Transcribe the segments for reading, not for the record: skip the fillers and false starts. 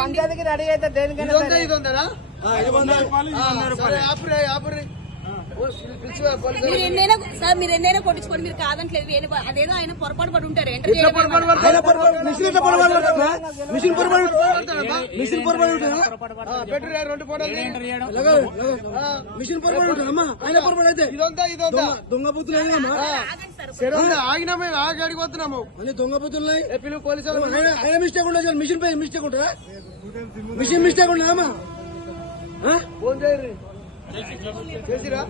పంచాయతీకి రెడీ అయితే దేనికైనా మీరు ఎన్నైనా కొట్టించుకోండి, మీరు కాదంటలేదు. అదేదో ఆయన పొరపాటు పడి ఉంటారు. దొంగ బుద్ధులు ఆగినామే ఆడికి పోతున్నాము. దొంగ బుద్ధులు పిలువు పోలీసులు. ఆయన మిస్టేక్ ఉండదు, మిషన్ పై మిస్టేక్ ఉంటుందా? మిషన్ మిస్టేక్ ఉండదమ్మా. ఫోన్ చేయరు చేసిరా.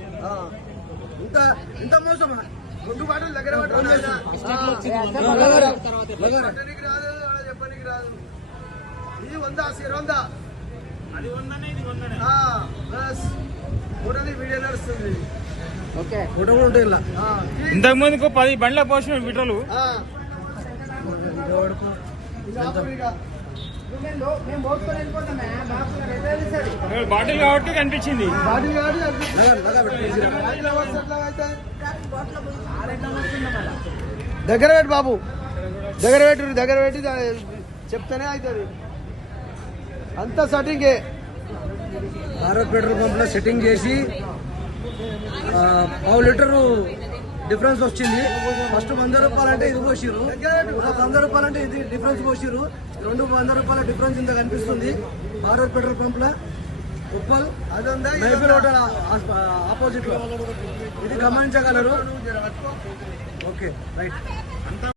ఇంత మోసమా? 2 బాటలు దగ్గర చెప్పనికి రాదు, చెప్పనికి రాదు. ఇది 100 100 అది 100 వీడియో నడుస్తుంది. ఫోటో కూడా ఉంటాయి. ఇంతకు ముందుకు 10 బండ్ల పోసిన విటలు బాటిల్ కాబట్టి కనిపించింది. దగ్గర పెట్టి బాబు, దగ్గర పెట్టి చెప్తానే అవుతుంది. అంతా సెట్టింగే. భారత్ పెట్రోల్ పంప్ లో సెట్టింగ్ చేసి 1/2 లీటరు డిఫరెన్స్ వచ్చింది. ఫస్ట్ 100 రూపాయలు అంటే ఇది పోసిరు, 100 రూపాయలు అంటే ఇది డిఫరెన్స్ పోసిరు. 200 రూపాయల డిఫరెన్స్ ఇంత కనిపిస్తుంది. భారత్ పెట్రోల్ పంప్ లో ఉప్పల్ మైఫిల్ హోటల్ ఆపోజిట్ లో ఇది గమనించగలరు. Okay right.